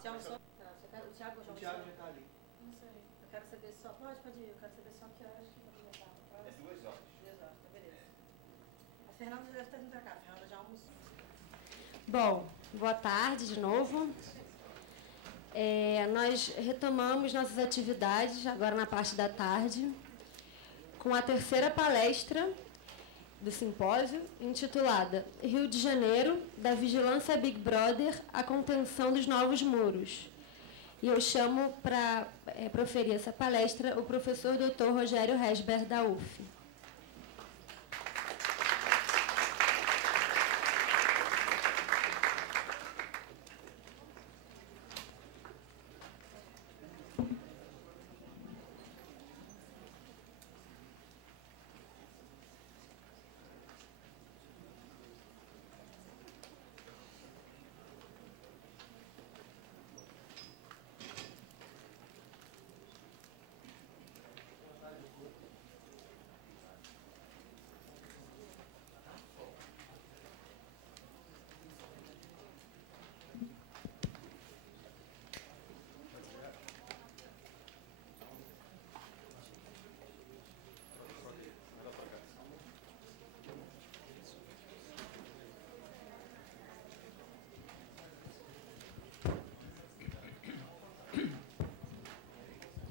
Você almoçou? Tá. O Thiago já almoçou? O Thiago já está ali. Não sei. Eu quero saber só... Pode ir. Eu quero saber só que horas que vai começar. É 2 horas. 2 horas, tá, beleza. A Fernanda deve estar vindo pra cá. A Fernanda já almoçou. Bom, boa tarde de novo. Nós retomamos nossas atividades agora na parte da tarde com a terceira palestra do simpósio, intitulada Rio de Janeiro, da Vigilância Big Brother à Contenção dos Novos Muros. E eu chamo para proferir essa palestra o professor Dr. Rogério Resber, da UF.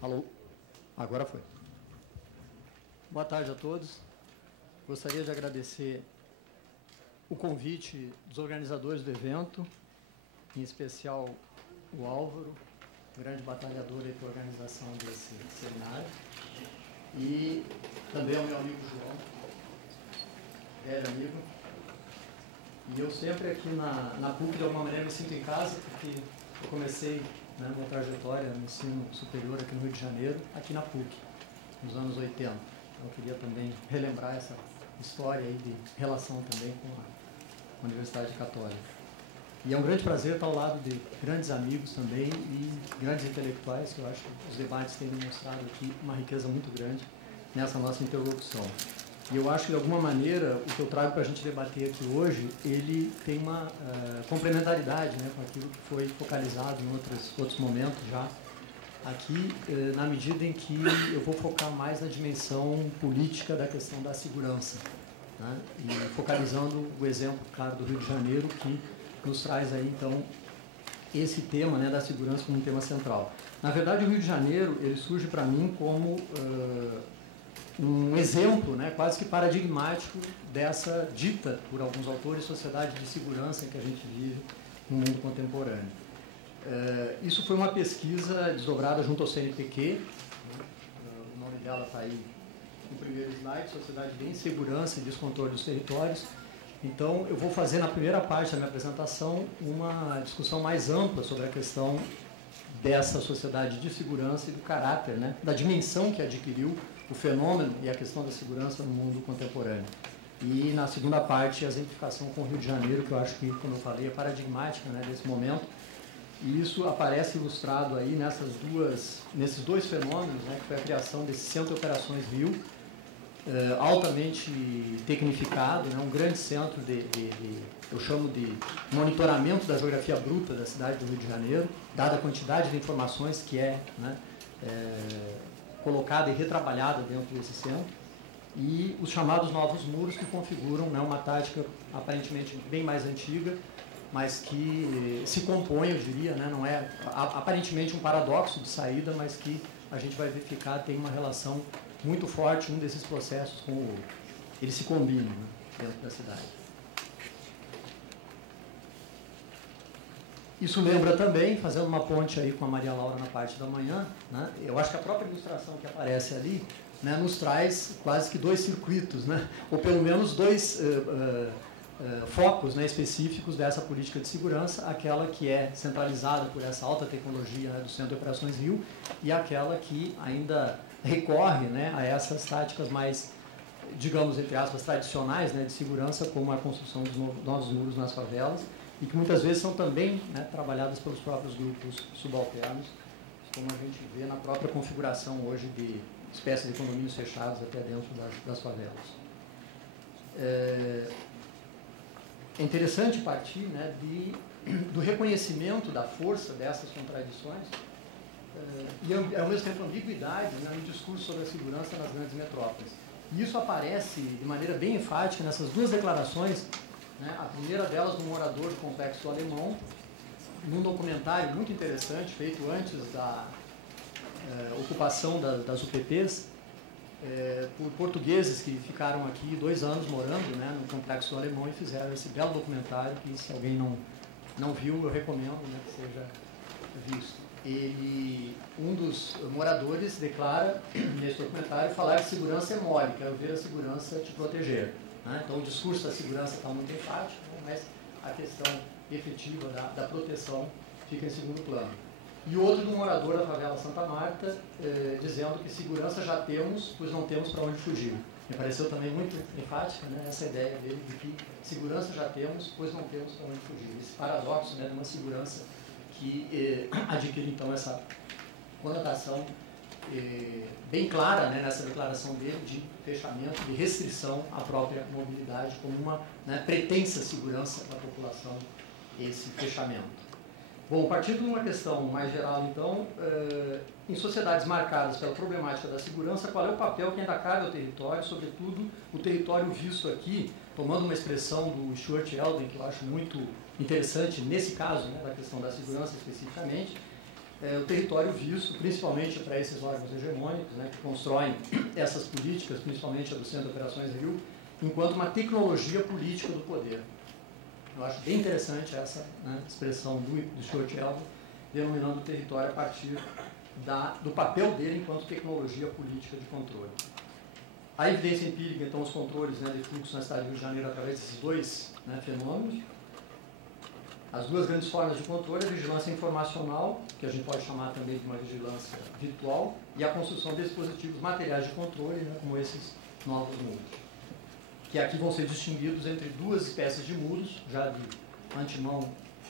Alô? Agora foi. Boa tarde a todos. Gostaria de agradecer o convite dos organizadores do evento, em especial o Álvaro, grande batalhador aí pela organização desse seminário, e também ao meu amigo João, velho amigo. E eu sempre aqui na PUC, de alguma maneira, me sinto em casa, porque eu comecei minha trajetória no ensino superior aqui no Rio de Janeiro, aqui na PUC, nos anos 80. Então, eu queria também relembrar essa história aí de relação também com a Universidade Católica. E é um grande prazer estar ao lado de grandes amigos também e grandes intelectuais, que eu acho que os debates têm demonstrado aqui uma riqueza muito grande nessa nossa interlocução. E eu acho que, de alguma maneira, o que eu trago para a gente debater aqui hoje, ele tem uma complementaridade, né, com aquilo que foi focalizado em outros momentos já aqui, na medida em que eu vou focar mais na dimensão política da questão da segurança, né, e focalizando o exemplo, claro, do Rio de Janeiro, que nos traz aí, então, esse tema, né, da segurança como um tema central. Na verdade, o Rio de Janeiro, ele surge para mim como um exemplo, né, quase que paradigmático dessa dita, por alguns autores, sociedade de segurança em que a gente vive no mundo contemporâneo. Isso foi uma pesquisa desdobrada junto ao CNPq, né, o nome dela está aí no primeiro slide, Sociedade de Insegurança e Descontrole dos Territórios. Então, eu vou fazer na primeira parte da minha apresentação uma discussão mais ampla sobre a questão dessa sociedade de segurança e do caráter, né, da dimensão que adquiriu o fenômeno e a questão da segurança no mundo contemporâneo. E, na segunda parte, a exemplificação com o Rio de Janeiro, que eu acho que, como eu falei, é paradigmática, né, desse momento. E isso aparece ilustrado aí nesses dois fenômenos, né, que foi a criação desse Centro de Operações Rio, altamente tecnificado, né, um grande centro eu chamo de monitoramento da geografia bruta da cidade do Rio de Janeiro, dada a quantidade de informações que é, né, colocada e retrabalhada dentro desse centro, e os chamados novos muros, que configuram, né, uma tática aparentemente bem mais antiga, mas que se compõe, eu diria, né, não é aparentemente um paradoxo de saída, mas que a gente vai verificar tem uma relação muito forte um desses processos com o outro. Eles se combinam, né, dentro da cidade. Isso lembra também, fazendo uma ponte aí com a Maria Laura na parte da manhã, né, eu acho que a própria ilustração que aparece ali, né, nos traz quase que dois circuitos, né, ou pelo menos dois focos, né, específicos dessa política de segurança, aquela que é centralizada por essa alta tecnologia, né, do Centro de Operações Rio, e aquela que ainda recorre, né, a essas táticas mais, digamos, entre aspas, tradicionais, né, de segurança, como a construção dos novos muros nas favelas, e que muitas vezes são também, né, trabalhadas pelos próprios grupos subalternos, como a gente vê na própria configuração hoje de espécies de condomínios fechados até dentro das favelas. é interessante partir, né, do reconhecimento da força dessas contradições e, ao mesmo tempo, ambiguidade, né, no discurso sobre a segurança nas grandes metrópoles. E isso aparece de maneira bem enfática nessas duas declarações, né, a primeira delas do morador do Complexo Alemão, num documentário muito interessante, feito antes da ocupação das UPPs, por portugueses que ficaram aqui 2 anos morando, né, no Complexo Alemão e fizeram esse belo documentário que, se alguém não viu, eu recomendo, né, que seja visto. Um dos moradores declara nesse documentário falar que segurança é mole, quero ver a segurança te proteger. Né? Então o discurso da segurança está muito enfático, né, mas a questão efetiva da proteção fica em segundo plano. E outro do morador da favela Santa Marta, dizendo que segurança já temos, pois não temos para onde fugir. Me pareceu também muito enfática, né, essa ideia dele de que segurança já temos, pois não temos para onde fugir. Esse paradoxo, né, de uma segurança que adquire, então, essa conotação bem clara, né, nessa declaração dele de fechamento, de restrição à própria mobilidade, como uma, né, pretensa segurança para a população, esse fechamento. Bom, partindo de uma questão mais geral, então, em sociedades marcadas pela problemática da segurança, qual é o papel que ainda cabe ao território, sobretudo o território visto aqui, tomando uma expressão do Stuart Elden, que eu acho muito interessante nesse caso, né, da questão da segurança especificamente, o território visto, principalmente para esses órgãos hegemônicos, né, que constroem essas políticas, principalmente a do Centro de Operações Rio, enquanto uma tecnologia política do poder. Eu acho bem interessante essa, né, expressão do Stuart Elden, denominando o território a partir do papel dele enquanto tecnologia política de controle. A evidência empírica, então, os controles, né, de fluxo na cidade do Rio de Janeiro através desses dois, né, fenômenos. As duas grandes formas de controle, a vigilância informacional, que a gente pode chamar também de uma vigilância virtual, e a construção de dispositivos materiais de controle, né, como esses novos muros, que aqui vão ser distinguidos entre duas espécies de muros, já de antemão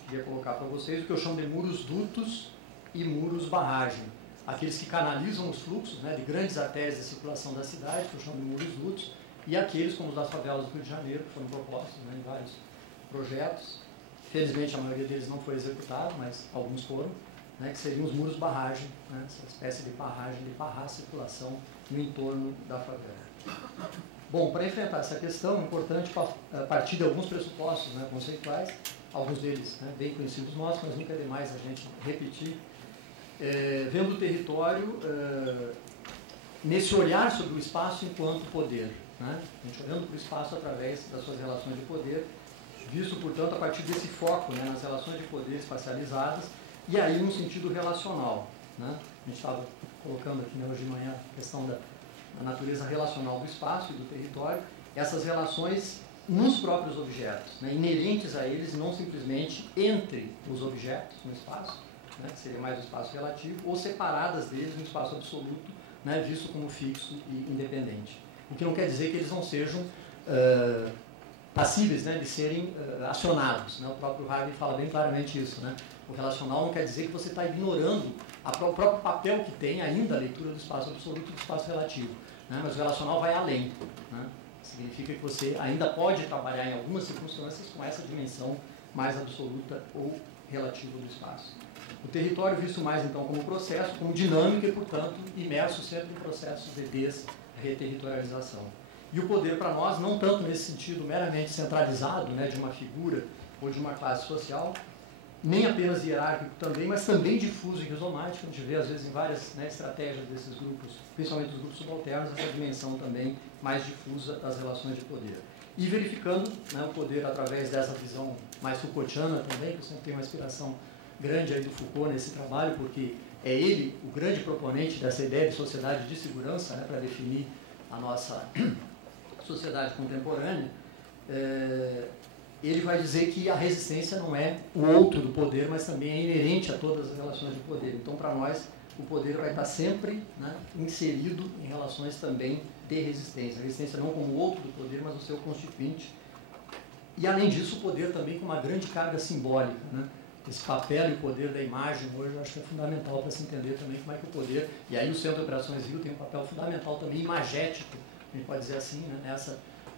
queria colocar para vocês, o que eu chamo de muros dutos e muros barragem. Aqueles que canalizam os fluxos, né, de grandes artérias de circulação da cidade, que eu chamo de muros dutos, e aqueles como os das favelas do Rio de Janeiro, que foram propostos, né, em vários projetos. Felizmente, a maioria deles não foi executado, mas alguns foram, né, que seriam os muros barragem, né, essa espécie de barragem, de barrar a circulação no entorno da favela. Bom, para enfrentar essa questão, é importante partir de alguns pressupostos, né, conceituais, alguns deles, né, bem conhecidos nossos, mas nunca é demais a gente repetir, vendo o território nesse olhar sobre o espaço enquanto poder, né, a gente olhando para o espaço através das suas relações de poder, visto, portanto, a partir desse foco, né, nas relações de poder espacializadas, e aí num sentido relacional. Né? A gente estava colocando aqui, né, hoje de manhã a questão da natureza relacional do espaço e do território, essas relações nos próprios objetos, né, inerentes a eles, não simplesmente entre os objetos no espaço, né, que seria mais o espaço relativo, ou separadas deles no espaço absoluto, né, visto como fixo e independente. O que não quer dizer que eles não sejam passíveis, né, de serem acionados. Né? O próprio Hagen fala bem claramente isso. Né? O relacional não quer dizer que você está ignorando o próprio papel que tem ainda a leitura do espaço absoluto e do espaço relativo. Né? Mas o relacional vai além. Né? Significa que você ainda pode trabalhar em algumas circunstâncias com essa dimensão mais absoluta ou relativa do espaço. O território visto mais, então, como processo, como dinâmica e, portanto, imerso sempre em processos de desreterritorialização. E o poder para nós, não tanto nesse sentido meramente centralizado, né, de uma figura ou de uma classe social, nem apenas hierárquico também, mas também difuso e rizomático. A gente vê, às vezes, em várias, né, estratégias desses grupos, principalmente dos grupos subalternos, essa dimensão também mais difusa das relações de poder. E verificando, né, o poder através dessa visão mais Foucaultiana também, que eu sempre tenho uma inspiração grande aí do Foucault nesse trabalho, porque é ele o grande proponente dessa ideia de sociedade de segurança, né, para definir a nossa sociedade contemporânea. Ele vai dizer que a resistência não é o outro do poder, mas também é inerente a todas as relações de poder. Então, para nós, o poder vai estar sempre, né, inserido em relações também de resistência. A resistência não como o outro do poder, mas o seu constituinte. E, além disso, o poder também com uma grande carga simbólica. Né? Esse papel e o poder da imagem hoje eu acho que é fundamental para se entender também como é que o poder... E aí o Centro de Operações Rio tem um papel fundamental também imagético, a gente pode dizer assim, né,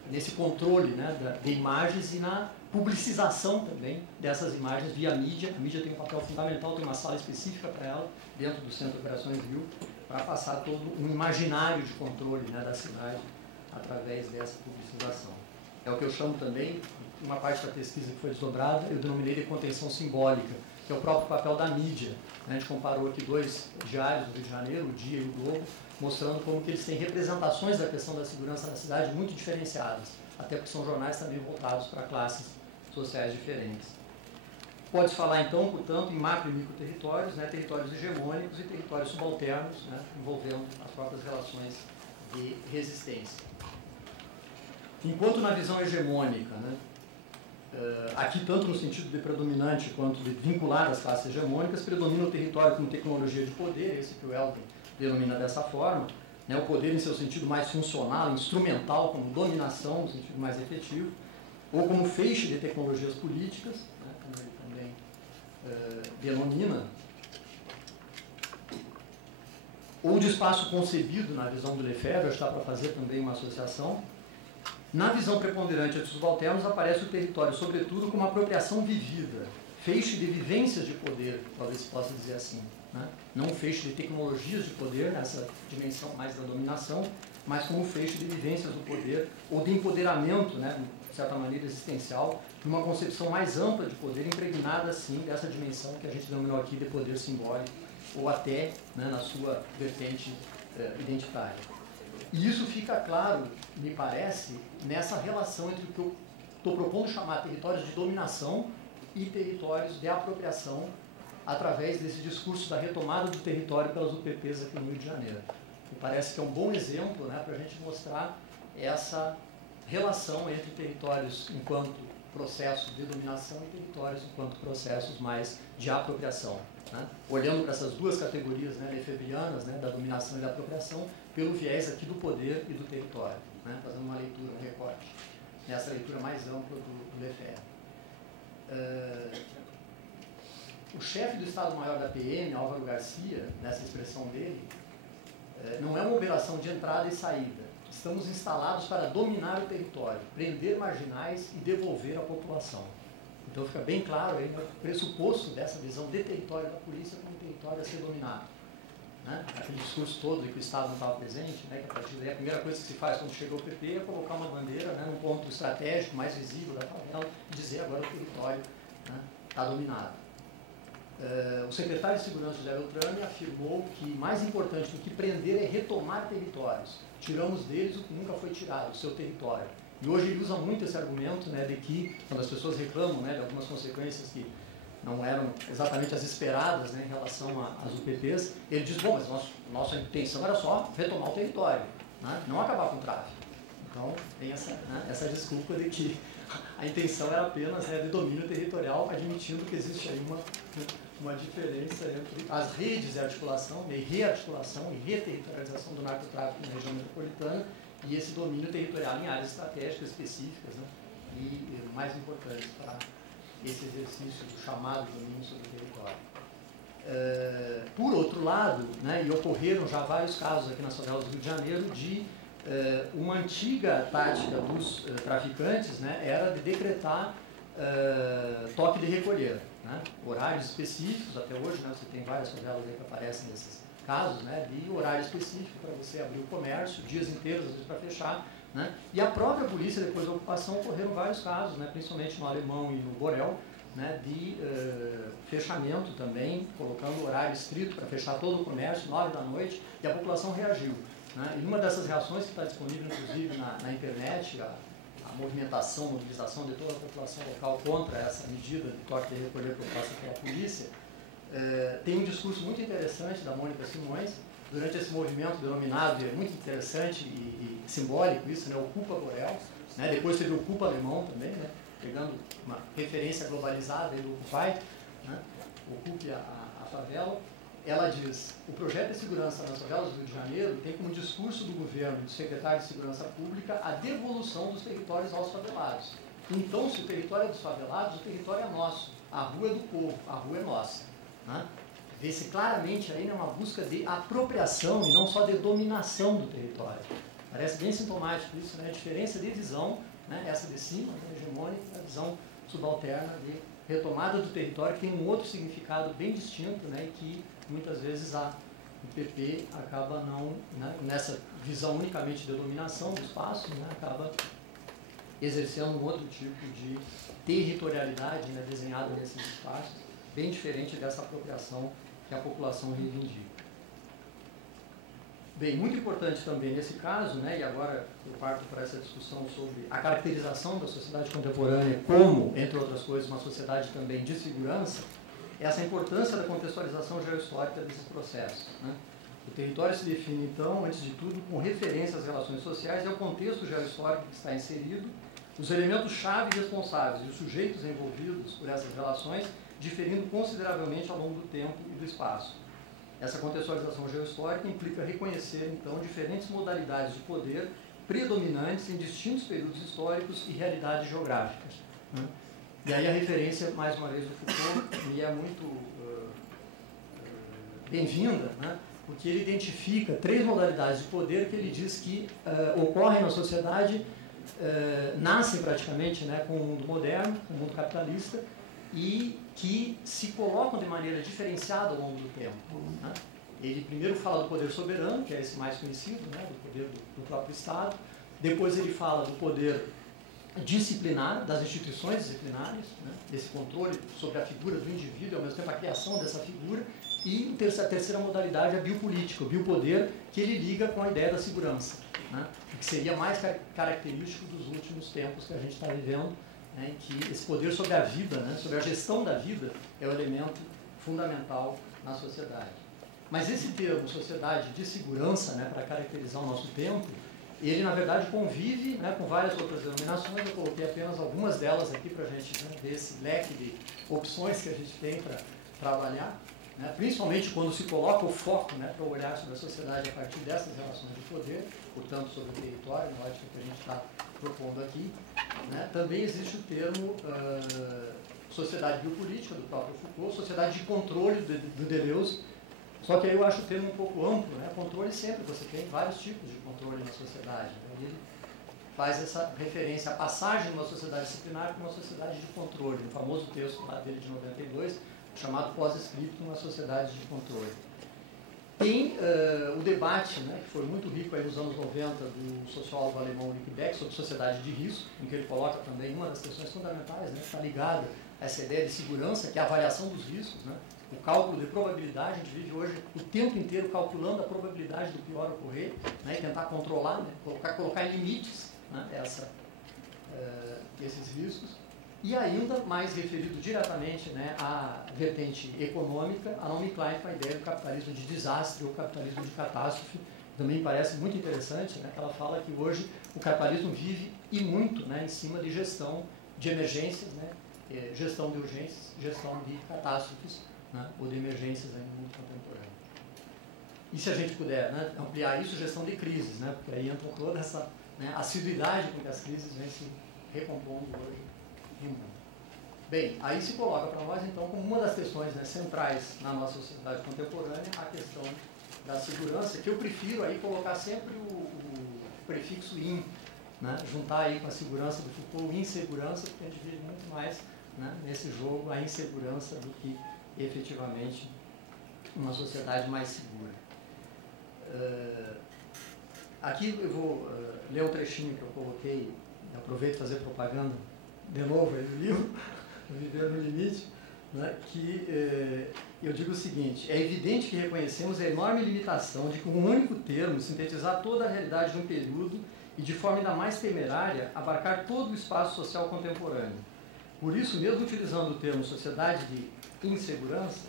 nesse controle, né, de imagens e na publicização também dessas imagens via mídia. A mídia tem um papel fundamental, tem uma sala específica para ela, dentro do Centro de Operações Rio, para passar todo um imaginário de controle, né, da cidade através dessa publicização. É o que eu chamo também, uma parte da pesquisa que foi desdobrada, eu denominei de contenção simbólica, que é o próprio papel da mídia. A gente comparou aqui 2 diários do Rio de Janeiro, o Dia e o Globo, mostrando como que eles têm representações da questão da segurança na cidade muito diferenciadas, até porque são jornais também voltados para classes sociais diferentes. Pode-se falar, então, portanto, em macro e micro territórios, né, territórios hegemônicos e territórios subalternos, né, envolvendo as próprias relações de resistência. Enquanto na visão hegemônica, né, aqui tanto no sentido de predominante quanto de vinculado às classes hegemônicas, predomina o território como tecnologia de poder, esse que o Elton denomina dessa forma, né, o poder em seu sentido mais funcional, instrumental, como dominação, no sentido mais efetivo, ou como feixe de tecnologias políticas, né, como ele também denomina, ou de espaço concebido na visão do Lefebvre, está para fazer também uma associação. Na visão preponderante dos subalternos aparece o território, sobretudo, como apropriação vivida, feixe de vivências de poder, talvez se possa dizer assim, né? Não um feixe de tecnologias de poder, nessa dimensão mais da dominação, mas como um feixe de vivências do poder, ou de empoderamento, né, de certa maneira existencial, numa concepção mais ampla de poder, impregnada, assim, dessa dimensão que a gente denominou aqui de poder simbólico, ou até, né, na sua vertente identitária. E isso fica claro, me parece, nessa relação entre o que eu estou propondo chamar territórios de dominação e territórios de apropriação, através desse discurso da retomada do território pelas UPPs aqui no Rio de Janeiro. Me parece que é um bom exemplo, né, para a gente mostrar essa relação entre territórios enquanto processos de dominação e territórios enquanto processos mais de apropriação. Né? Olhando para essas 2 categorias, né, lefebvrianas, né, da dominação e da apropriação, pelo viés aqui do poder e do território, né, fazendo uma leitura, um recorte, nessa leitura mais ampla do Lefebvre. O chefe do Estado-Maior da PM, Álvaro Garcia, nessa expressão dele, não é uma operação de entrada e saída. Estamos instalados para dominar o território, prender marginais e devolver a população. Então fica bem claro aí o pressuposto dessa visão de território da polícia como território a ser dominado. Né? Aquele discurso todo de que o Estado não estava presente, né, que a partir daí a primeira coisa que se faz quando chega o PP é colocar uma bandeira, né, num ponto estratégico mais visível da favela e dizer agora o território está, né, dominado. O secretário de Segurança, José Beltrame, afirmou que mais importante do que prender é retomar territórios. Tiramos deles o que nunca foi tirado, o seu território. E hoje ele usa muito esse argumento, né, de que, quando as pessoas reclamam, né, de algumas consequências que não eram exatamente as esperadas, né, em relação às UPPs, ele diz, bom, mas nossa intenção era só retomar o território, né, não acabar com o tráfico. Então, tem essa desculpa de que a intenção era apenas, né, de domínio territorial, admitindo que existe aí uma diferença entre as redes de articulação, de rearticulação e reterritorialização do narcotráfico na região metropolitana e esse domínio territorial em áreas estratégicas específicas, né, e mais importantes para esse exercício do chamado domínio sobre o território. Por outro lado, né, e ocorreram já vários casos aqui nas favelas do Rio de Janeiro de uma antiga tática dos traficantes, né, era de decretar toque de recolher, né, horários específicos, até hoje, né, você tem várias favelas aí que aparecem nesses casos, né, de horário específico para você abrir o comércio, dias inteiros às vezes para fechar, né, e a própria polícia depois da ocupação ocorreram vários casos, né, principalmente no Alemão e no Borel, né, de fechamento também, colocando horário estrito para fechar todo o comércio, 9 da noite, e a população reagiu. Né, e uma dessas reações que está disponível inclusive na internet, a movimentação, a mobilização de toda a população local contra essa medida de toque de recolher proposta pela polícia, tem um discurso muito interessante da Mônica Simões, durante esse movimento denominado, é muito interessante e simbólico isso, né, Ocupa Borel, né, depois teve o Ocupa Alemão também, né, pegando uma referência globalizada do Occupy, né, Ocupe a favela. Ela diz, o projeto de segurança nas favelas do Rio de Janeiro tem como discurso do governo e do secretário de Segurança Pública a devolução dos territórios aos favelados. Então, se o território é dos favelados, o território é nosso, a rua é do povo, a rua é nossa. Né? Vê-se claramente aí uma busca de apropriação e não só de dominação do território. Parece bem sintomático isso, né? A diferença de visão, né? Essa de cima, né? Hegemônica, a visão subalterna de retomada do território, que tem um outro significado bem distinto, né, e que muitas vezes o PP acaba não, né, nessa visão unicamente de dominação do espaço, né, acaba exercendo um outro tipo de territorialidade, né, desenhada nesses espaços, bem diferente dessa apropriação que a população reivindica. Bem, muito importante também nesse caso, né, e agora eu parto para essa discussão sobre a caracterização da sociedade contemporânea como, entre outras coisas, uma sociedade também de segurança, essa importância da contextualização geohistórica desses processos, né? O território se define, então, antes de tudo, com referência às relações sociais e ao contexto geohistórico que está inserido, os elementos-chave responsáveis e os sujeitos envolvidos por essas relações, diferindo consideravelmente ao longo do tempo e do espaço. Essa contextualização geohistórica implica reconhecer, então, diferentes modalidades de poder predominantes em distintos períodos históricos e realidades geográficas, né? E aí a referência, mais uma vez, do Foucault me é muito bem-vinda, né? Porque ele identifica 3 modalidades de poder que ele diz que ocorrem na sociedade, nascem praticamente, né, com o mundo moderno, com o mundo capitalista, e que se colocam de maneira diferenciada ao longo do tempo, né? Ele primeiro fala do poder soberano, que é esse mais conhecido, né, do poder do próprio Estado. Depois ele fala do poder disciplinar, das instituições disciplinares, né, desse controle sobre a figura do indivíduo, ao mesmo tempo a criação dessa figura. E a terceira modalidade é a biopolítica, o biopoder, que ele liga com a ideia da segurança, né, que seria mais característico dos últimos tempos que a gente está vivendo, né, em que esse poder sobre a vida, né, sobre a gestão da vida, é o elemento fundamental na sociedade. Mas esse termo, sociedade de segurança, né, para caracterizar o nosso tempo, ele, na verdade, convive, né, com várias outras denominações. Eu coloquei apenas algumas delas aqui para a gente, né, ver esse leque de opções que a gente tem para trabalhar, né, principalmente quando se coloca o foco, né, para olhar sobre a sociedade a partir dessas relações de poder, portanto, sobre o território, na ótica que a gente está propondo aqui, né. Também existe o termo sociedade biopolítica, do próprio Foucault, sociedade de controle do Deleuze. Só que aí eu acho o termo um pouco amplo, né? Controle sempre, você tem vários tipos de controle na sociedade, né? Ele faz essa referência à passagem de uma sociedade disciplinar para uma sociedade de controle, no famoso texto lá dele de 92, chamado Pós-Escrito, uma sociedade de controle. Tem o debate, né, que foi muito rico aí nos anos 90, do sociólogo alemão Ulrich Beck, sobre sociedade de risco, em que ele coloca também uma das questões fundamentais, né, que está ligada a essa ideia de segurança, que é a avaliação dos riscos, né? O cálculo de probabilidade. A gente vive hoje o tempo inteiro calculando a probabilidade do pior ocorrer, né, e tentar controlar, né, colocar em limites, né, esses riscos. E ainda mais referido diretamente, né, à vertente econômica, a Naomi Klein com a ideia do capitalismo de desastre ou capitalismo de catástrofe. Também me parece muito interessante, né, que ela fala que hoje o capitalismo vive e muito, né, em cima de gestão de emergências, né, gestão de urgências, gestão de catástrofes, né, ou de emergências aí no mundo contemporâneo. E se a gente puder, né, ampliar isso, gestão de crises, né, porque aí entra toda essa, né, assiduidade com que as crises vêm se recompondo hoje no mundo. Bem, aí se coloca para nós, então, como uma das questões, né, centrais na nossa sociedade contemporânea, a questão da segurança, que eu prefiro aí colocar sempre o prefixo in, né, juntar aí com a segurança do Foucault, insegurança, porque a gente vive muito mais, né, nesse jogo a insegurança do que efetivamente uma sociedade mais segura. Aqui eu vou ler um trechinho que eu coloquei, aproveito para fazer propaganda de novo aí do livro, Viver no Limite, né, que eu digo o seguinte: é evidente que reconhecemos a enorme limitação de, com um único termo, sintetizar toda a realidade de um período e, de forma ainda mais temerária, abarcar todo o espaço social contemporâneo. Por isso, mesmo utilizando o termo sociedade de insegurança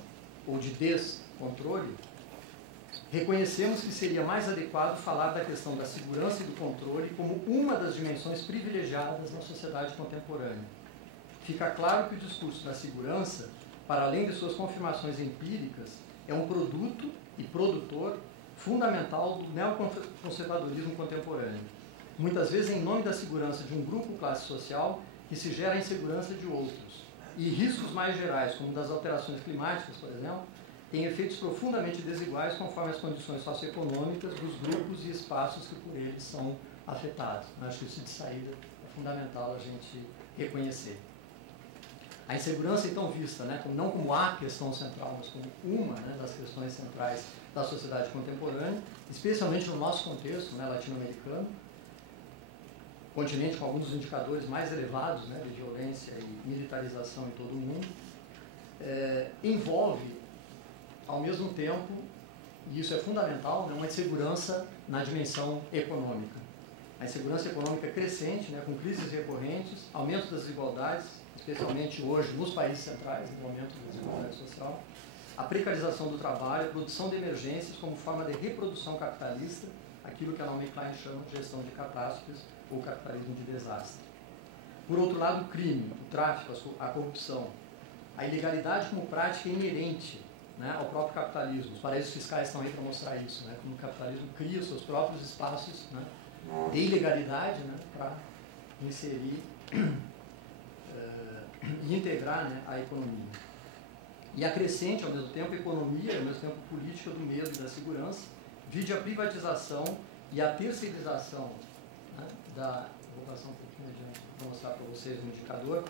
ou de descontrole, reconhecemos que seria mais adequado falar da questão da segurança e do controle como uma das dimensões privilegiadas na sociedade contemporânea. Fica claro que o discurso da segurança, para além de suas confirmações empíricas, é um produto e produtor fundamental do neoconservadorismo contemporâneo. Muitas vezes em nome da segurança de um grupo ou classe social que se gera a insegurança de outros. E riscos mais gerais, como das alterações climáticas, por exemplo, têm efeitos profundamente desiguais conforme as condições socioeconômicas dos grupos e espaços que por eles são afetados. Acho que isso de saída é fundamental a gente reconhecer. A insegurança, então, vista, né, não como a questão central, mas como uma, né, das questões centrais da sociedade contemporânea, especialmente no nosso contexto, né, latino-americano, continente com alguns dos indicadores mais elevados, né, de violência e militarização em todo o mundo, envolve, ao mesmo tempo, e isso é fundamental, né, uma insegurança na dimensão econômica. A insegurança econômica crescente, né, com crises recorrentes, aumento das desigualdades, especialmente hoje nos países centrais, no aumento da desigualdade social, a precarização do trabalho, a produção de emergências como forma de reprodução capitalista, aquilo que a Naomi Klein chama de gestão de catástrofes ou capitalismo de desastre. Por outro lado, o crime, o tráfico, a corrupção, a ilegalidade como prática inerente, né, ao próprio capitalismo. Os paraísos fiscais estão aí para mostrar isso, né, como o capitalismo cria os seus próprios espaços, né, de ilegalidade, né, para inserir e integrar, né, a economia. E a crescente, ao mesmo tempo, economia, ao mesmo tempo política do medo e da segurança, vide a privatização e a terceirização, né, vou passar um pouquinho adiante para mostrar para vocês um indicador,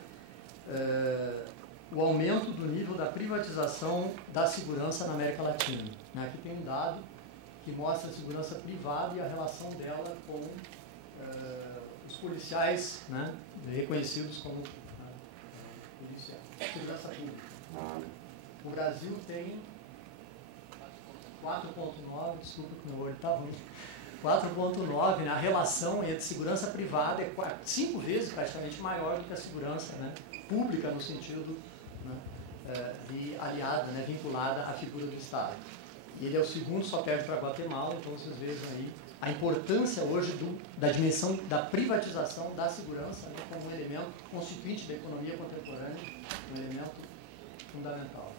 o aumento do nível da privatização da segurança na América Latina. Né, aqui tem um dado que mostra a segurança privada e a relação dela com os policiais, né, reconhecidos como segurança pública. O Brasil tem 4,9, desculpa que meu olho está ruim, 4,9, né, a relação entre segurança privada é 5 vezes praticamente maior do que a segurança, né, pública no sentido, né, de aliada, né, vinculada à figura do Estado. E ele é o segundo, só perde para Guatemala, então vocês vejam aí a importância hoje da dimensão da privatização da segurança, né, como um elemento constituinte da economia contemporânea, um elemento fundamental.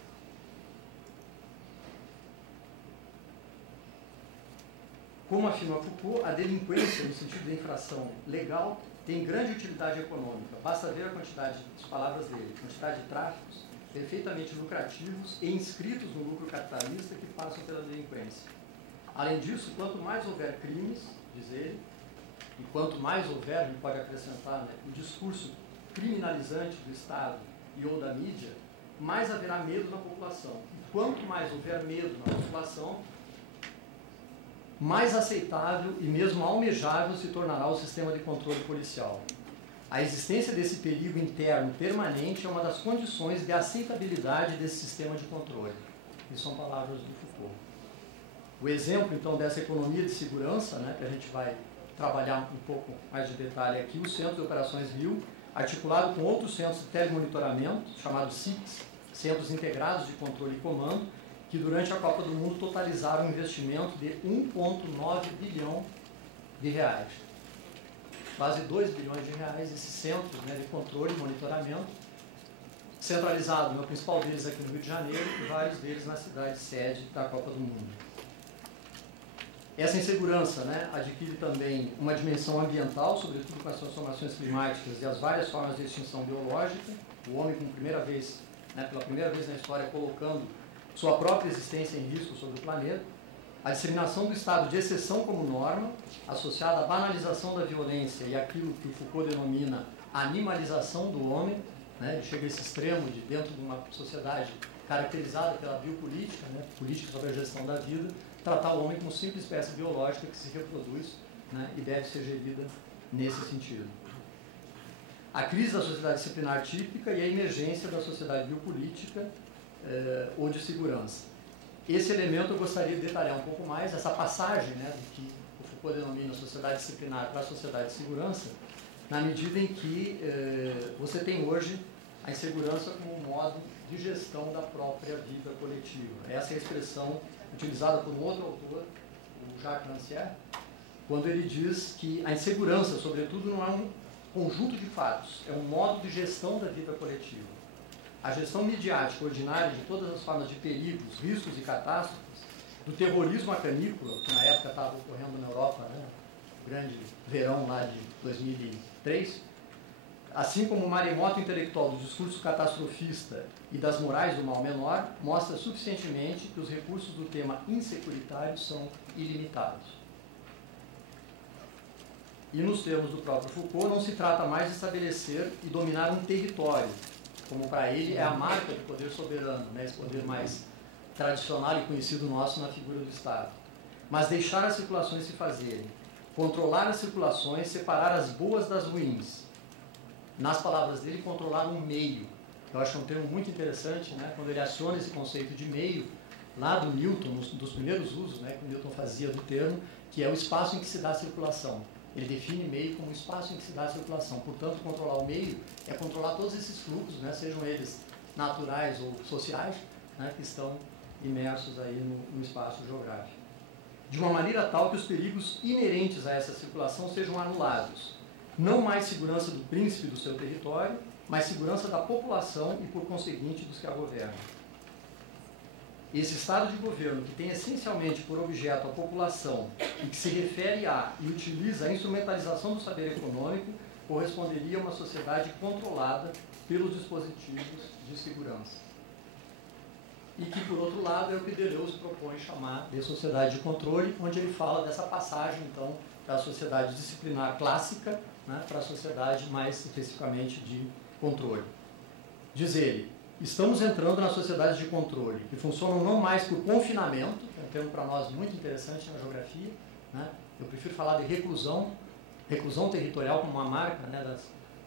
Como afirma Foucault, a delinquência, no sentido de infração legal, tem grande utilidade econômica. Basta ver a quantidade, as palavras dele, quantidade de tráficos perfeitamente lucrativos e inscritos no lucro capitalista que passam pela delinquência. Além disso, quanto mais houver crimes, diz ele, e quanto mais houver, a gente pode acrescentar, né, o discurso criminalizante do Estado e ou da mídia, mais haverá medo na população. E quanto mais houver medo na população, mais aceitável e mesmo almejável se tornará o sistema de controle policial. A existência desse perigo interno permanente é uma das condições de aceitabilidade desse sistema de controle. Isso são palavras do Foucault. O exemplo, então, dessa economia de segurança, né, que a gente vai trabalhar um pouco mais de detalhe aqui, o Centro de Operações Rio, articulado com outros centros de telemonitoramento, chamados CICs, Centros Integrados de Controle e Comando, que durante a Copa do Mundo totalizaram um investimento de 1,9 bilhão de reais. Quase 2 bilhões de reais, esses centros, né, de controle e monitoramento, centralizado, o principal deles aqui no Rio de Janeiro e vários deles na cidade sede da Copa do Mundo. Essa insegurança, né, adquire também uma dimensão ambiental, sobretudo com as transformações climáticas e as várias formas de extinção biológica. O homem, pela primeira vez na história, colocando sua própria existência em risco sobre o planeta. A disseminação do estado de exceção como norma, associada à banalização da violência e aquilo que o Foucault denomina animalização do homem, né, ele chega a esse extremo de, dentro de uma sociedade caracterizada pela biopolítica, né, política sobre a gestão da vida, tratar o homem como simples espécie biológica que se reproduz, né, e deve ser gerida nesse sentido. A crise da sociedade disciplinar típica e a emergência da sociedade biopolítica ou de segurança. Esse elemento eu gostaria de detalhar um pouco mais, essa passagem, né, do que o Foucault denomina sociedade disciplinar para a sociedade de segurança, na medida em que você tem hoje a insegurança como um modo de gestão da própria vida coletiva. Essa é a expressão utilizada por um outro autor, o Jacques Rancière, quando ele diz que a insegurança, sobretudo, não é um conjunto de fatos, é um modo de gestão da vida coletiva. A gestão midiática ordinária de todas as formas de perigos, riscos e catástrofes, do terrorismo à canícula, que na época estava ocorrendo na Europa, né, o grande verão lá de 2003, assim como o maremoto intelectual do discurso catastrofista e das morais do mal menor, mostra suficientemente que os recursos do tema insecuritário são ilimitados. E nos termos do próprio Foucault, não se trata mais de estabelecer e dominar um território, como para ele é a marca do poder soberano, né, esse poder mais tradicional e conhecido nosso na figura do Estado. Mas deixar as circulações se fazerem, controlar as circulações, separar as boas das ruins. Nas palavras dele, controlar um meio. Eu acho um termo muito interessante, né, quando ele aciona esse conceito de meio, lá do Newton, dos primeiros usos, né, que o Newton fazia do termo, que é o espaço em que se dá a circulação. Ele define meio como o espaço em que se dá a circulação. Portanto, controlar o meio é controlar todos esses fluxos, né, sejam eles naturais ou sociais, né, que estão imersos aí no espaço geográfico. De uma maneira tal que os perigos inerentes a essa circulação sejam anulados. Não mais segurança do príncipe do seu território, mas segurança da população e, por conseguinte, dos que a governam. Esse estado de governo, que tem essencialmente por objeto a população e que se refere a e utiliza a instrumentalização do saber econômico, corresponderia a uma sociedade controlada pelos dispositivos de segurança. E que, por outro lado, é o que Deleuze propõe chamar de sociedade de controle, onde ele fala dessa passagem, então, da sociedade disciplinar clássica, né, para a sociedade mais especificamente de controle. Diz ele: estamos entrando na sociedade de controle, que funcionam não mais por confinamento, que é um termo para nós muito interessante na geografia, né? Eu prefiro falar de reclusão territorial como uma marca, né, das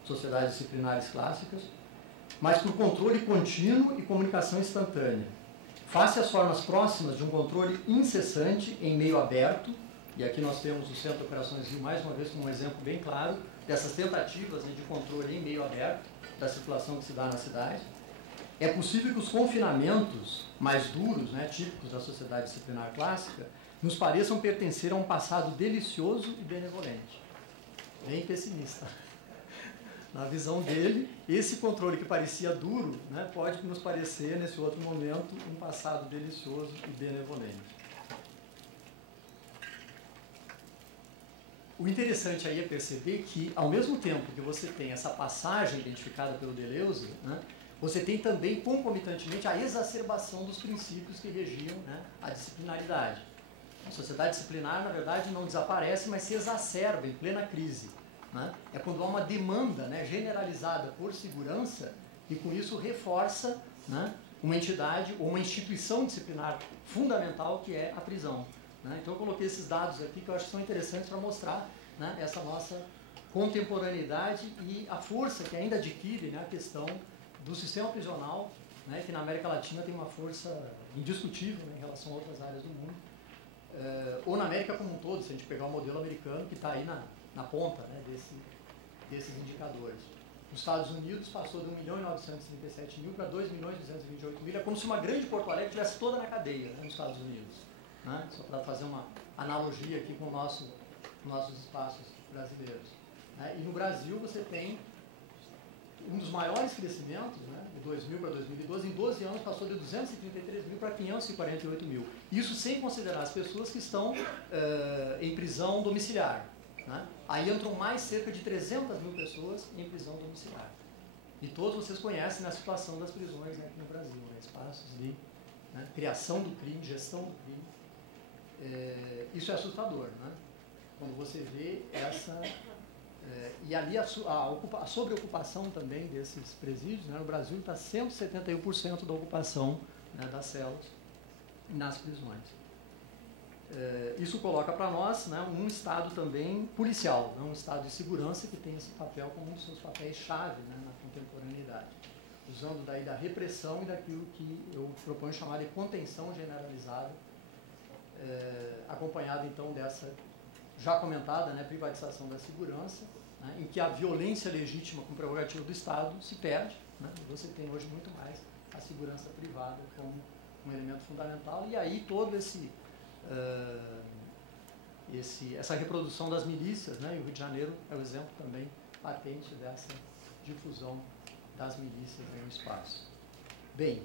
sociedades disciplinares clássicas, mas por controle contínuo e comunicação instantânea. Face às formas próximas de um controle incessante em meio aberto, e aqui nós temos o Centro de Operações Rio, mais uma vez, como um exemplo bem claro dessas tentativas, né, de controle em meio aberto da circulação que se dá na cidade. É possível que os confinamentos mais duros, né, típicos da sociedade disciplinar clássica, nos pareçam pertencer a um passado delicioso e benevolente. Bem pessimista. Na visão dele, esse controle que parecia duro, né, pode nos parecer, nesse outro momento, um passado delicioso e benevolente. O interessante aí é perceber que, ao mesmo tempo que você tem essa passagem identificada pelo Deleuze, né, você tem também, concomitantemente, a exacerbação dos princípios que regiam, né, a disciplinaridade. A sociedade disciplinar, na verdade, não desaparece, mas se exacerba em plena crise. Né? É quando há uma demanda, né, generalizada por segurança e, com isso, reforça, né, uma entidade ou uma instituição disciplinar fundamental, que é a prisão. Né? Então, eu coloquei esses dados aqui que eu acho que são interessantes para mostrar, né, essa nossa contemporaneidade e a força que ainda adquire, né, a questão do sistema prisional, né, que na América Latina tem uma força indiscutível, né, em relação a outras áreas do mundo, ou na América como um todo, se a gente pegar o modelo americano, que está aí na ponta, né, desses indicadores. Os Estados Unidos passou de 1.937.000 para 2.228.000, é como se uma grande Porto Alegre estivesse toda na cadeia, né, nos Estados Unidos. Né, só para fazer uma analogia aqui com nossos espaços brasileiros. Né, e no Brasil você tem um dos maiores crescimentos, né, de 2000 para 2012, em 12 anos passou de 233.000 para 548.000. Isso sem considerar as pessoas que estão em prisão domiciliar. Né? Aí entram mais cerca de 300.000 pessoas em prisão domiciliar. E todos vocês conhecem a situação das prisões, né, aqui no Brasil, né, espaços de, né, criação do crime, gestão do crime. Isso é assustador, né? Quando você vê essa... e ali a sobreocupação também desses presídios, né, no Brasil está 171% da ocupação, né, das celas nas prisões. Isso coloca para nós, né, um Estado também policial, né, um Estado de segurança que tem esse papel como um dos seus papéis-chave, né, na contemporaneidade, usando daí da repressão e daquilo que eu proponho chamar de contenção generalizada, acompanhado então dessa já comentada, né, privatização da segurança, né, em que a violência legítima com prerrogativa do Estado se perde, né, e você tem hoje muito mais a segurança privada como um elemento fundamental, e aí todo essa reprodução das milícias, né, e o Rio de Janeiro é o exemplo também patente dessa difusão das milícias no espaço. Bem,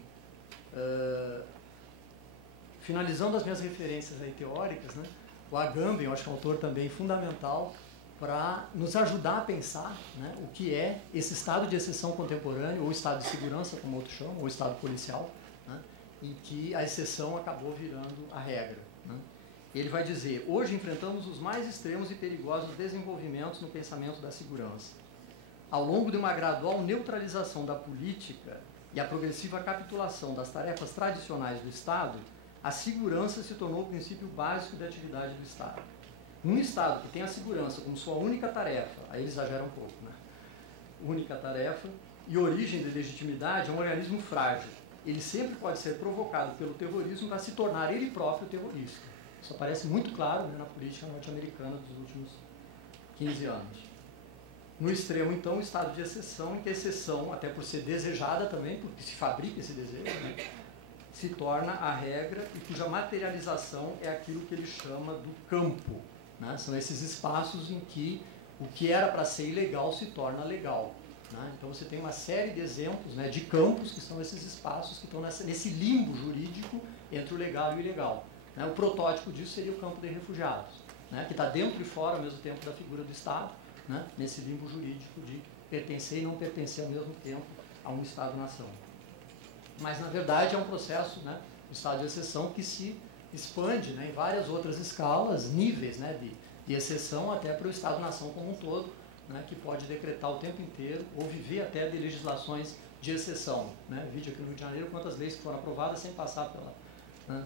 finalizando as minhas referências aí teóricas, né, o Agamben, eu acho que é um autor também fundamental para nos ajudar a pensar, né, o que é esse estado de exceção contemporâneo, ou estado de segurança, como outros chamam, ou estado policial, né, em que a exceção acabou virando a regra. Né. Ele vai dizer: hoje enfrentamos os mais extremos e perigosos desenvolvimentos no pensamento da segurança. ao longo de uma gradual neutralização da política e a progressiva capitulação das tarefas tradicionais do Estado, a segurança se tornou o princípio básico da atividade do Estado. Um Estado que tem a segurança como sua única tarefa, aí ele exagera um pouco, né? Única tarefa e origem de legitimidade, é um organismo frágil. Ele sempre pode ser provocado pelo terrorismo para se tornar ele próprio terrorista. Isso aparece muito claro, né, na política norte-americana dos últimos 15 anos. No extremo, então, o estado de exceção, em que a exceção, até por ser desejada também, porque se fabrica esse desejo, né, se torna a regra e cuja materialização é aquilo que ele chama do campo. Né? São esses espaços em que o que era para ser ilegal se torna legal. Né? Então você tem uma série de exemplos, né, de campos, que são esses espaços que estão nesse limbo jurídico entre o legal e o ilegal. Né? O protótipo disso seria o campo de refugiados, né, que está dentro e fora ao mesmo tempo da figura do Estado, né, nesse limbo jurídico de pertencer e não pertencer ao mesmo tempo a um Estado-nação. Mas, na verdade, é um processo, né, do estado de exceção que se expande, né, em várias outras escalas, níveis, né, de exceção até para o Estado-nação como um todo, né, que pode decretar o tempo inteiro ou viver até de legislações de exceção. Né? Vide aqui no Rio de Janeiro quantas leis que foram aprovadas sem passar né,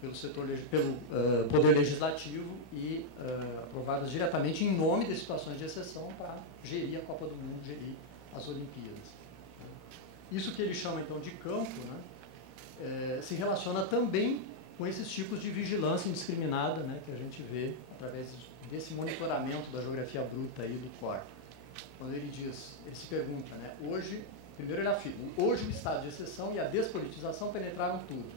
pelo Poder Legislativo e aprovadas diretamente em nome de situações de exceção para gerir a Copa do Mundo, gerir as Olimpíadas. Isso que ele chama, então, de campo, né, se relaciona também com esses tipos de vigilância indiscriminada, né, que a gente vê através desse monitoramento da geografia bruta aí do COR. Quando ele diz, ele se pergunta, né, hoje, primeiro ele afirma, hoje o estado de exceção e a despolitização penetraram tudo.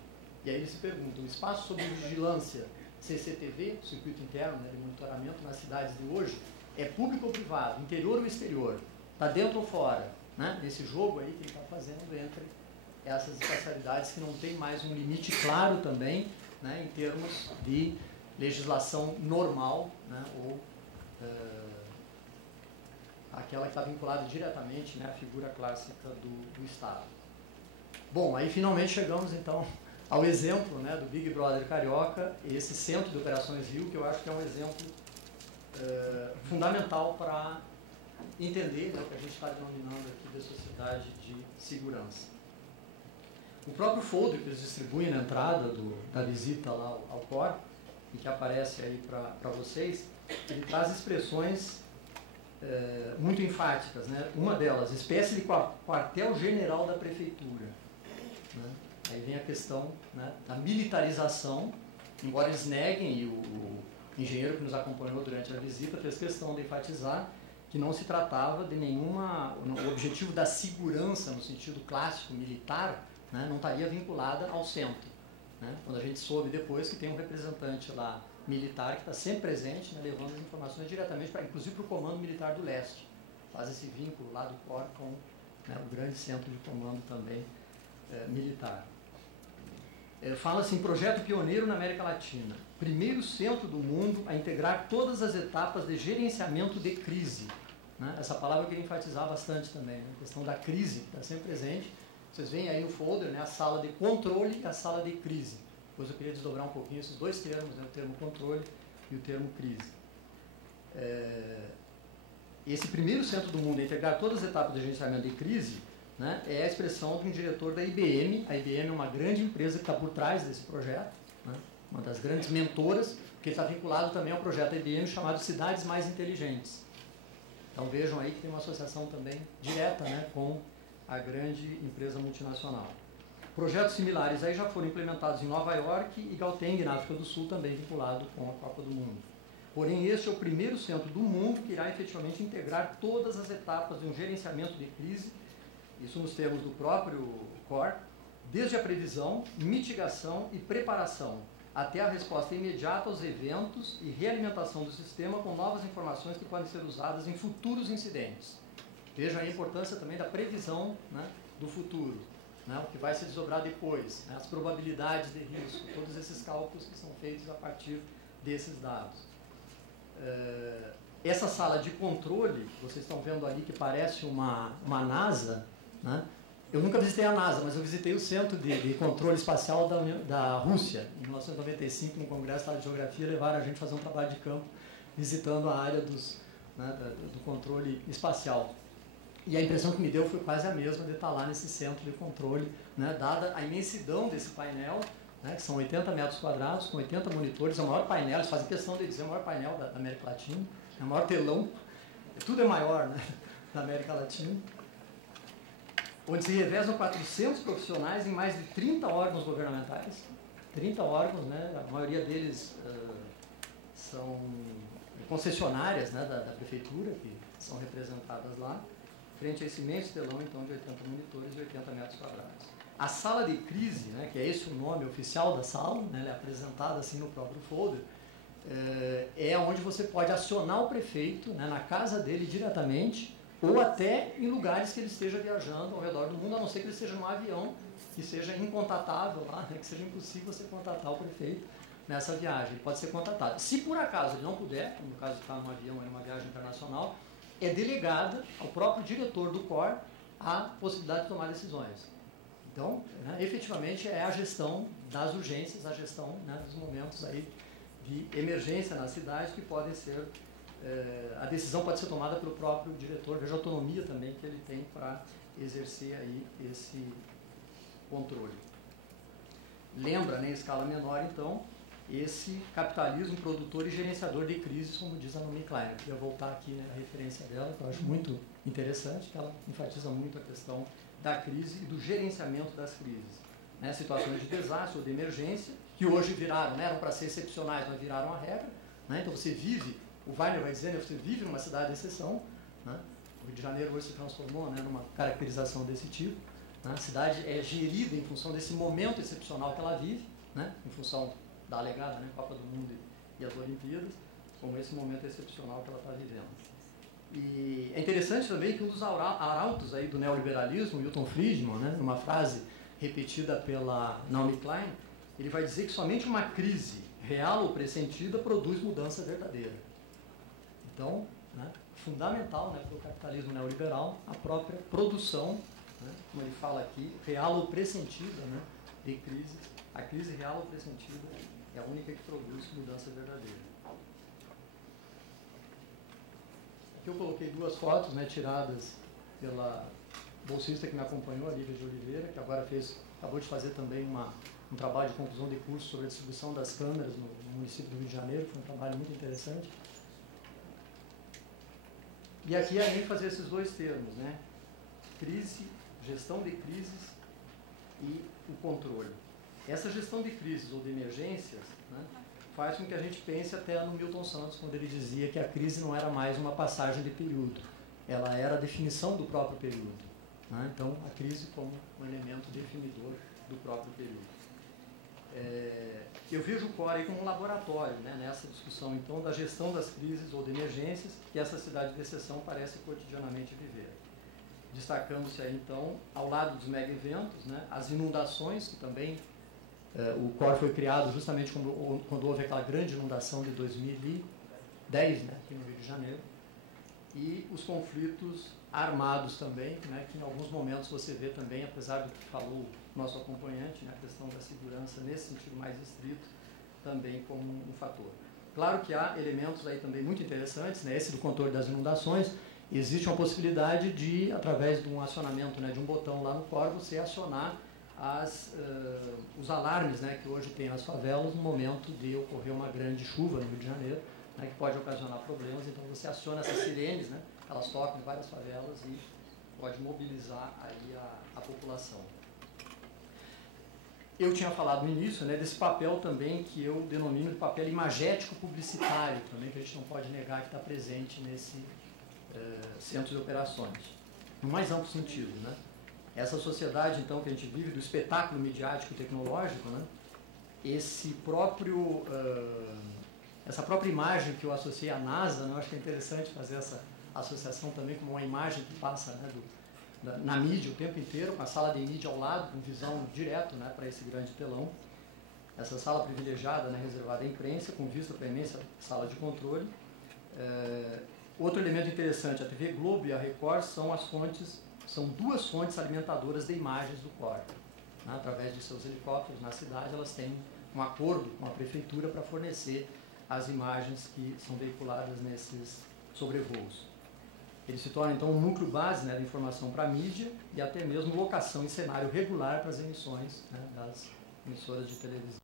E aí ele se pergunta, o espaço sob vigilância CCTV, circuito interno, né, de monitoramento nas cidades de hoje, é público ou privado, interior ou exterior, está dentro ou fora? Né? Nesse jogo aí que ele está fazendo entre essas espacialidades que não tem mais um limite claro também, né, em termos de legislação normal, né, ou aquela que está vinculada diretamente, né, à figura clássica do Estado. Bom, aí finalmente chegamos então ao exemplo, né, do Big Brother Carioca, esse Centro de Operações Rio, que eu acho que é um exemplo fundamental para entender, né, o que a gente está denominando aqui de sociedade de segurança. O próprio folder que eles distribuem na entrada da visita lá ao COR, e que aparece aí para vocês, ele traz expressões muito enfáticas. Né? Uma delas, espécie de quartel-general da prefeitura. Né? Aí vem a questão, né, da militarização, embora eles neguem, e o engenheiro que nos acompanhou durante a visita fez questão de enfatizar que não se tratava de nenhuma... O objetivo da segurança, no sentido clássico militar, né, não estaria vinculada ao centro. Né? Quando a gente soube depois que tem um representante lá militar que está sempre presente, né, levando as informações diretamente, inclusive para o Comando Militar do Leste. Faz esse vínculo lá do COR com, né, o grande centro de comando também militar. Fala-se em projeto pioneiro na América Latina. Primeiro centro do mundo a integrar todas as etapas de gerenciamento de crise. Né? Essa palavra eu queria enfatizar bastante também, né? A questão da crise, que está sempre presente. Vocês veem aí no folder, né, a sala de controle e a sala de crise. Depois eu queria desdobrar um pouquinho esses dois termos, né, o termo controle e o termo crise. Esse primeiro centro do mundo a integrar todas as etapas de gerenciamento de crise, né, é a expressão de um diretor da IBM. A IBM é uma grande empresa que está por trás desse projeto, né, uma das grandes mentoras, que está vinculado também ao projeto da IBM chamado Cidades Mais Inteligentes. Então vejam aí que tem uma associação também direta, né, com a grande empresa multinacional. Projetos similares aí já foram implementados em Nova York e Gauteng, na África do Sul, também vinculado com a Copa do Mundo. Porém, este é o primeiro centro do mundo que irá efetivamente integrar todas as etapas de um gerenciamento de crise, isso nos termos do próprio COR, desde a previsão, mitigação e preparação, até a resposta imediata aos eventos e realimentação do sistema com novas informações que podem ser usadas em futuros incidentes. Vejam a importância também da previsão, né, do futuro, né, o que vai se desdobrar depois, né, as probabilidades de risco, todos esses cálculos que são feitos a partir desses dados. Essa sala de controle, vocês estão vendo ali que parece uma NASA, né? Eu nunca visitei a NASA, mas eu visitei o Centro de Controle Espacial da Rússia. Em 1995, no Congresso de Geografia, levaram a gente fazer um trabalho de campo visitando a área do controle espacial. E a impressão que me deu foi quase a mesma de estar lá nesse centro de controle, né, dada a imensidão desse painel, né, que são 80 metros quadrados, com 80 monitores, é o maior painel, eles fazem questão de dizer o maior painel da América Latina, é o maior telão, tudo é maior, né, na América Latina, onde se revezam 400 profissionais em mais de 30 órgãos governamentais, 30 órgãos, né, a maioria deles são concessionárias, né, da prefeitura, que são representadas lá, frente a esse imenso telão, então, de 80 monitores e 80 metros quadrados. A sala de crise, né, que é esse o nome oficial da sala, né, ela é apresentada assim no próprio folder, é onde você pode acionar o prefeito, né, na casa dele diretamente, ou até em lugares que ele esteja viajando ao redor do mundo, a não ser que ele esteja num avião, que seja incontatável lá, né, que seja impossível você contatar o prefeito nessa viagem. Ele pode ser contatado. Se por acaso ele não puder, no caso de estar num avião ou numa viagem internacional, é delegada ao próprio diretor do COR a possibilidade de tomar decisões. Então, né, efetivamente, é a gestão das urgências, a gestão, né, dos momentos aí de emergência na cidade que podem ser... a decisão pode ser tomada pelo próprio diretor, veja a autonomia também que ele tem para exercer aí esse controle. Lembra, né, em escala menor, então, esse capitalismo produtor e gerenciador de crises, como diz a Naomi Klein. Eu queria voltar aqui, né, a referência dela, que eu acho muito interessante, que ela enfatiza muito a questão da crise e do gerenciamento das crises. Né, situações de desastre ou de emergência, que hoje viraram, né, eram para ser excepcionais, mas viraram a regra. Né, então você vive, o Weiner vai dizer, né, você vive numa cidade de exceção. Né, o Rio de Janeiro hoje se transformou, né, numa caracterização desse tipo. Né, a cidade é gerida em função desse momento excepcional que ela vive, né, em função da alegada, né, Copa do Mundo e as Olimpíadas, como esse momento excepcional que ela está vivendo. E é interessante também que um dos arautos aí do neoliberalismo, Milton Friedman, né, numa frase repetida pela Naomi Klein, ele vai dizer que somente uma crise real ou pressentida produz mudança verdadeira. Então, né, fundamental, né, para o capitalismo neoliberal a própria produção, né, como ele fala aqui, real ou pressentida, né, de crises. A crise real ou pressentida é a única que produz mudança verdadeira. Aqui eu coloquei duas fotos, né, tiradas pela bolsista que me acompanhou, a Lívia de Oliveira, que agora acabou de fazer também um trabalho de conclusão de curso sobre a distribuição das câmeras no município do Rio de Janeiro, foi um trabalho muito interessante. E aqui a ênfase esses dois termos, né, crise, gestão de crises e o controle. Essa gestão de crises ou de emergências, né, faz com que a gente pense até no Milton Santos, quando ele dizia que a crise não era mais uma passagem de período, ela era a definição do próprio período. Né? Então, a crise como um elemento definidor do próprio período. Eu vejo o COR aí como um laboratório, né, nessa discussão, então, da gestão das crises ou de emergências que essa cidade de exceção parece cotidianamente viver. Destacando-se aí, então, ao lado dos mega-eventos, né, as inundações, que também... o COR foi criado justamente quando houve aquela grande inundação de 2010, né, aqui no Rio de Janeiro, e os conflitos armados também, né, que em alguns momentos você vê também, apesar do que falou o nosso acompanhante, né, a questão da segurança nesse sentido mais estrito, também como um fator. Claro que há elementos aí também muito interessantes, né, esse do controle das inundações. Existe uma possibilidade de, através de um acionamento, né, de um botão lá no COR, você acionar os alarmes, né, que hoje tem nas favelas no momento de ocorrer uma grande chuva no Rio de Janeiro, né, que pode ocasionar problemas. Então você aciona essas sirenes, né, elas tocam em várias favelas e pode mobilizar aí a população. Eu tinha falado no início, né, desse papel também que eu denomino de papel imagético publicitário, também, que a gente não pode negar que está presente nesse centro de operações, no mais amplo sentido, né? Essa sociedade, então, que a gente vive, do espetáculo midiático e tecnológico, né, essa própria imagem que eu associei à NASA, né, eu acho que é interessante fazer essa associação também como uma imagem que passa, né, na mídia o tempo inteiro, com a sala de mídia ao lado, com visão direto, né, para esse grande telão. Essa sala privilegiada, né, reservada à imprensa, com vista para a imensa sala de controle. Outro elemento interessante, a TV Globo e a Record são duas fontes alimentadoras de imagens do COR. Né? Através de seus helicópteros na cidade, elas têm um acordo com a prefeitura para fornecer as imagens que são veiculadas nesses sobrevoos. Ele se torna, então, um núcleo base, né, da informação para a mídia e até mesmo locação em cenário regular para as emissões, né, das emissoras de televisão.